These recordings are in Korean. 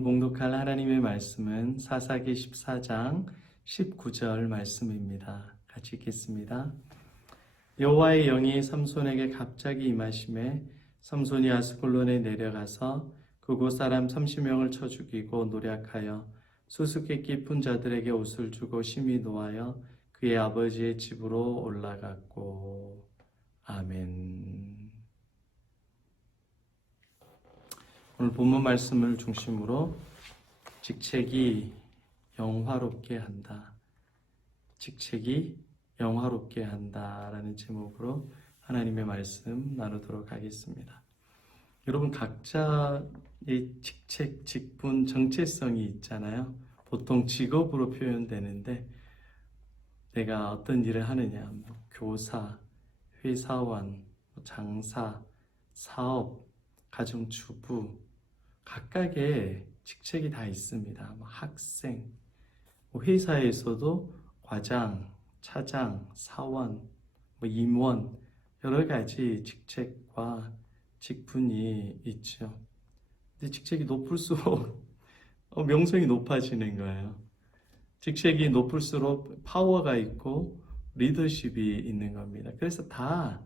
오늘 봉독할 하나님의 말씀은 사사기 14장 19절 말씀입니다. 같이 읽겠습니다. 여호와의 영이 삼손에게 갑자기 임하심에 삼손이 아스글론에 내려가서 그곳 사람 30명을 쳐 죽이고 노략하여 수수께끼 깊은 자들에게 옷을 주고 심히 노하여 그의 아버지의 집으로 올라갔고. 아멘. 오늘 본문 말씀을 중심으로 직책이 영화롭게 한다. 직책이 영화롭게 한다라는 제목으로 하나님의 말씀 나누도록 하겠습니다. 여러분, 각자의 직책, 직분, 정체성이 있잖아요. 보통 직업으로 표현되는데 내가 어떤 일을 하느냐, 교사, 회사원, 장사, 사업, 가정주부, 각각의 직책이 다 있습니다. 학생, 회사에서도 과장, 차장, 사원, 임원, 여러 가지 직책과 직분이 있죠. 근데 직책이 높을수록 명성이 높아지는 거예요. 직책이 높을수록 파워가 있고 리더십이 있는 겁니다. 그래서 다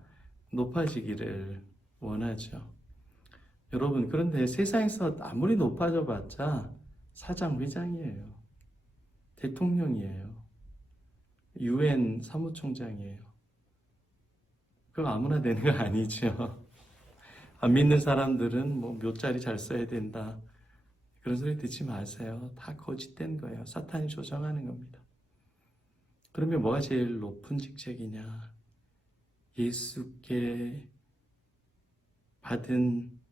높아지기를 원하죠. 여러분, 그런데 세상에서 아무리 높아져 봤자 사장, 회장이에요. 대통령이에요. UN 사무총장이에요. 그거 아무나 되는 거 아니죠. 안 믿는 사람들은 몇 자리 잘 써야 된다, 그런 소리 듣지 마세요. 다 거짓된 거예요. 사탄이 조정하는 겁니다. 그러면 뭐가 제일 높은 직책이냐? 예수께 받은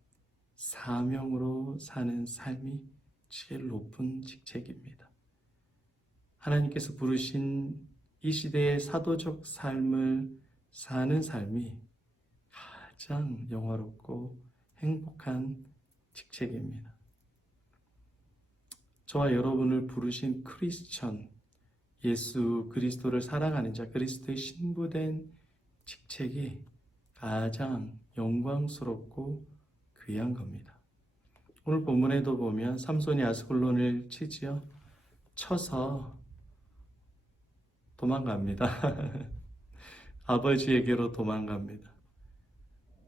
사명으로 사는 삶이 제일 높은 직책입니다. 하나님께서 부르신 이 시대의 사도적 삶을 사는 삶이 가장 영화롭고 행복한 직책입니다. 저와 여러분을 부르신 크리스천, 예수 그리스도를 사랑하는 자, 그리스도의 신부된 직책이 가장 영광스럽고 귀한 겁니다. 오늘 본문에도 보면 삼손이 아스글론을 치지요. 쳐서 도망갑니다. 아버지에게로 도망갑니다.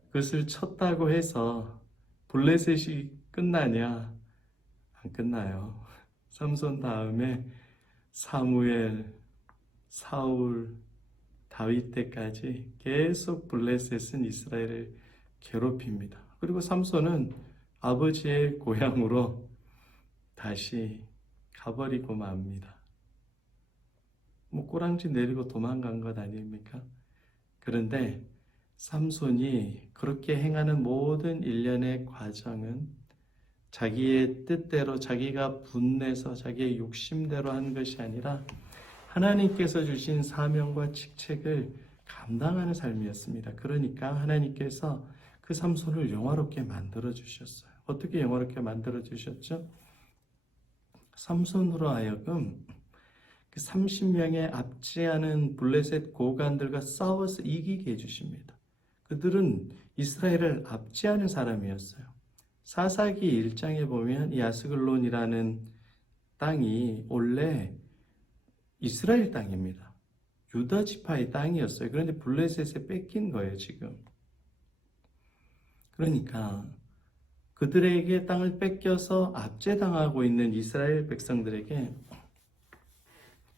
그것을 쳤다고 해서 블레셋이 끝나냐? 안 끝나요. 삼손 다음에 사무엘, 사울, 다윗 때까지 계속 블레셋은 이스라엘을 괴롭힙니다. 그리고 삼손은 아버지의 고향으로 다시 가버리고 맙니다. 꼬랑지 내리고 도망간 것 아닙니까? 그런데 삼손이 그렇게 행하는 모든 일련의 과정은 자기의 뜻대로, 자기가 분내서 자기의 욕심대로 한 것이 아니라 하나님께서 주신 사명과 직책을 감당하는 삶이었습니다. 그러니까 하나님께서 그 삼손을 영화롭게 만들어 주셨어요. 어떻게 영화롭게 만들어 주셨죠? 삼손으로 하여금 그 30명의 압제하는 블레셋 고관들과 싸워서 이기게 해주십니다. 그들은 이스라엘을 압제하는 사람이었어요. 사사기 1장에 보면 이 아스글론이라는 땅이 원래 이스라엘 땅입니다. 유다 지파의 땅이었어요. 그런데 블레셋에 뺏긴 거예요, 지금. 그러니까 그들에게 땅을 뺏겨서 압제당하고 있는 이스라엘 백성들에게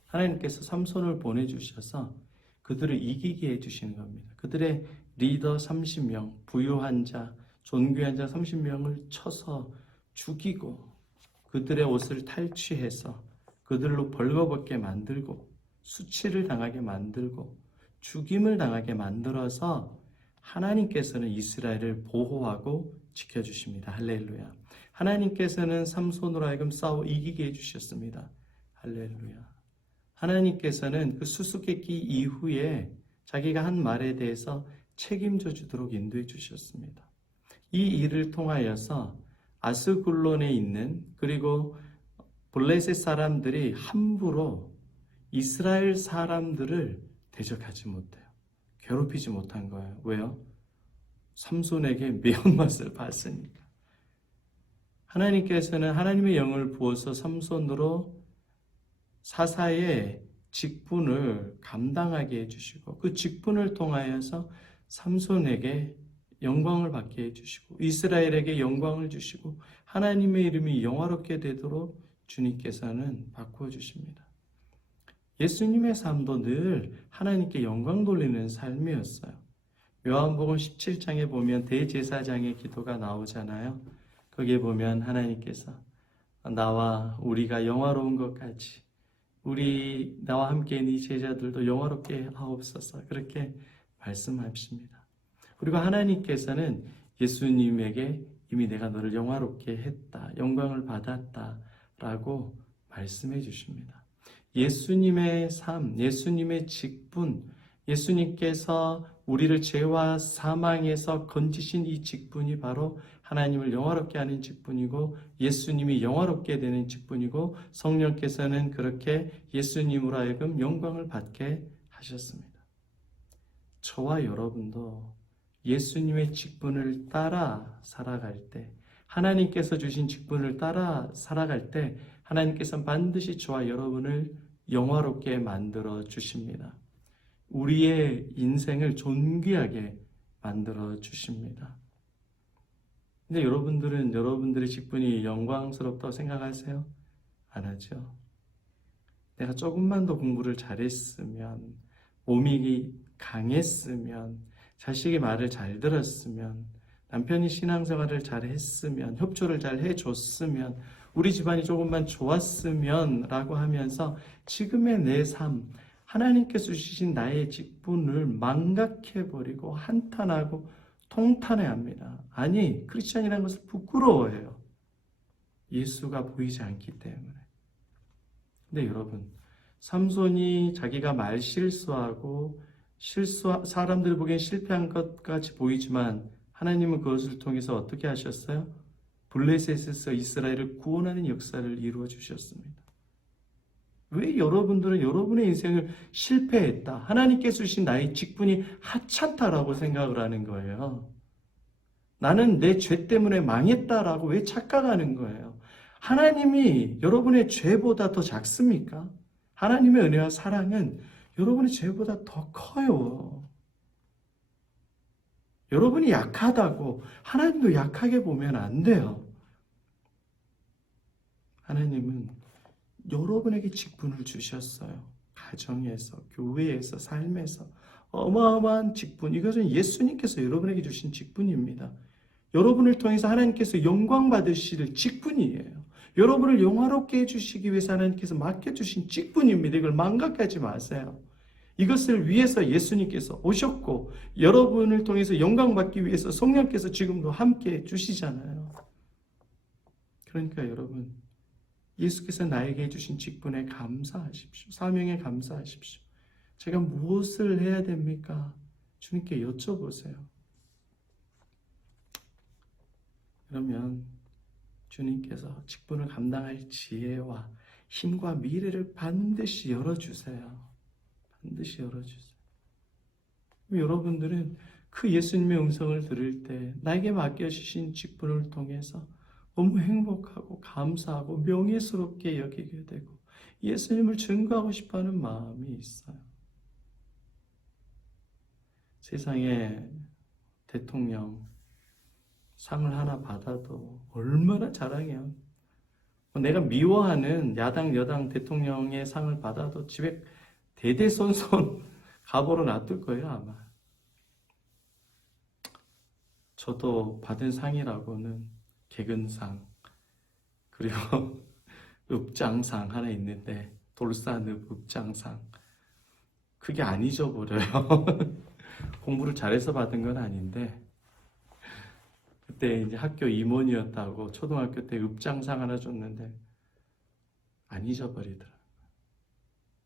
하나님께서 삼손을 보내주셔서 그들을 이기게 해주시는 겁니다. 그들의 리더 30명, 부유한 자, 존귀한 자 30명을 쳐서 죽이고 그들의 옷을 탈취해서 그들로 벌거벗게 만들고 수치를 당하게 만들고 죽임을 당하게 만들어서 하나님께서는 이스라엘을 보호하고 지켜주십니다. 할렐루야. 하나님께서는 삼손으로 하여금 싸워 이기게 해주셨습니다. 할렐루야. 하나님께서는 그 수수께끼 이후에 자기가 한 말에 대해서 책임져 주도록 인도해 주셨습니다. 이 일을 통하여서 아스글론에 있는, 그리고 블레셋 사람들이 함부로 이스라엘 사람들을 대적하지 못해요. 괴롭히지 못한 거예요. 왜요? 삼손에게 매운맛을 봤으니까. 하나님께서는 하나님의 영을 부어서 삼손으로 사사의 직분을 감당하게 해주시고 그 직분을 통하여서 삼손에게 영광을 받게 해주시고 이스라엘에게 영광을 주시고 하나님의 이름이 영화롭게 되도록 주님께서는 바꾸어 주십니다. 예수님의 삶도 늘 하나님께 영광 돌리는 삶이었어요. 요한복음 17장에 보면 대제사장의 기도가 나오잖아요. 거기에 보면 하나님께서 나와 우리가 영화로운 것 같이 우리 나와 함께 네 제자들도 영화롭게 하옵소서 그렇게 말씀하십니다. 그리고 하나님께서는 예수님에게 이미 내가 너를 영화롭게 했다, 영광을 받았다 라고 말씀해 주십니다. 예수님의 삶, 예수님의 직분, 예수님께서 우리를 죄와 사망에서 건지신 이 직분이 바로 하나님을 영화롭게 하는 직분이고 예수님이 영화롭게 되는 직분이고 성령께서는 그렇게 예수님으로 하여금 영광을 받게 하셨습니다. 저와 여러분도 예수님의 직분을 따라 살아갈 때 하나님께서 주신 직분을 따라 살아갈 때 하나님께서는 반드시 저와 여러분을 영화롭게 만들어 주십니다. 우리의 인생을 존귀하게 만들어 주십니다. 근데 여러분들은 여러분들의 직분이 영광스럽다고 생각하세요? 안 하죠. 내가 조금만 더 공부를 잘했으면, 몸이 강했으면, 자식이 말을 잘 들었으면, 남편이 신앙생활을 잘 했으면, 협조를 잘 해줬으면, 우리 집안이 조금만 좋았으면 라고 하면서 지금의 내 삶, 하나님께서 주신 나의 직분을 망각해버리고 한탄하고 통탄해합니다. 아니, 크리스찬이라는 것을 부끄러워해요. 예수가 보이지 않기 때문에. 근데 여러분, 삼손이 자기가 말 실수하고 사람들이 보기엔 실패한 것 같이 보이지만 하나님은 그것을 통해서 어떻게 하셨어요? 블레셋에서 이스라엘을 구원하는 역사를 이루어 주셨습니다. 왜 여러분들은 여러분의 인생을 실패했다, 하나님께서 주신 나의 직분이 하찮다라고 생각을 하는 거예요? 나는 내 죄 때문에 망했다라고 왜 착각하는 거예요? 하나님이 여러분의 죄보다 더 작습니까? 하나님의 은혜와 사랑은 여러분의 죄보다 더 커요. 여러분이 약하다고 하나님도 약하게 보면 안 돼요. 하나님은 여러분에게 직분을 주셨어요. 가정에서, 교회에서, 삶에서 어마어마한 직분, 이것은 예수님께서 여러분에게 주신 직분입니다. 여러분을 통해서 하나님께서 영광 받으실 직분이에요. 여러분을 영화롭게 해주시기 위해서 하나님께서 맡겨주신 직분입니다. 이걸 망각하지 마세요. 이것을 위해서 예수님께서 오셨고 여러분을 통해서 영광 받기 위해서 성령께서 지금도 함께 해주시잖아요. 그러니까 여러분, 예수께서 나에게 해주신 직분에 감사하십시오. 사명에 감사하십시오. 제가 무엇을 해야 됩니까? 주님께 여쭤보세요. 그러면 주님께서 직분을 감당할 지혜와 힘과 미래를 반드시 열어주세요. 반드시 열어주세요. 여러분들은 그 예수님의 음성을 들을 때 나에게 맡겨주신 직분을 통해서 너무 행복하고 감사하고 명예스럽게 여기게 되고 예수님을 증거하고 싶어하는 마음이 있어요. 세상에 대통령 상을 하나 받아도 얼마나 자랑해요. 내가 미워하는 야당 여당 대통령의 상을 받아도 집에 대대손손 가보로 놔둘 거예요 아마. 저도 받은 상이라고는 개근상 그리고 읍장상 하나 있는데 돌산읍 읍장상, 그게 안 잊어버려요. 공부를 잘해서 받은 건 아닌데 그때 이제 학교 임원이었다고 초등학교 때 읍장상 하나 줬는데 안 잊어버리더라고요.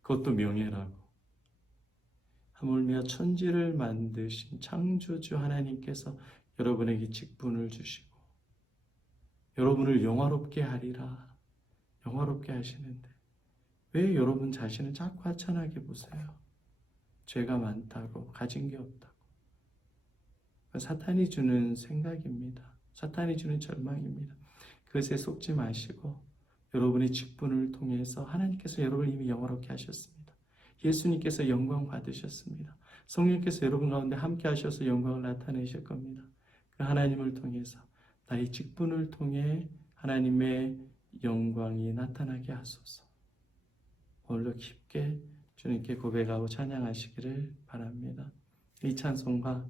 그것도 명예라고. 하물며 천지를 만드신 창조주 하나님께서 여러분에게 직분을 주시고 여러분을 영화롭게 하리라, 영화롭게 하시는데 왜 여러분 자신을 자꾸 하찮게 보세요? 죄가 많다고, 가진 게 없다고. 사탄이 주는 생각입니다. 사탄이 주는 절망입니다. 그것에 속지 마시고 여러분의 직분을 통해서 하나님께서 여러분을 이미 영화롭게 하셨습니다. 예수님께서 영광 받으셨습니다. 성령께서 여러분 가운데 함께 하셔서 영광을 나타내실 겁니다. 그 하나님을 통해서 나의 직분을 통해 하나님의 영광이 나타나게 하소서. 오늘도 깊게 주님께 고백하고 찬양하시기를 바랍니다. 이 찬송과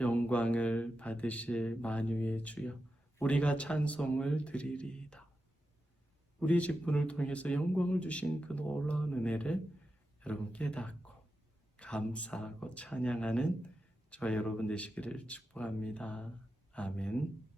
영광을 받으실 만유의 주여, 우리가 찬송을 드리리이다. 우리 직분을 통해서 영광을 주신 그 놀라운 은혜를 여러분 깨닫고 감사하고 찬양하는 저와 여러분 되시기를 축복합니다. 아멘.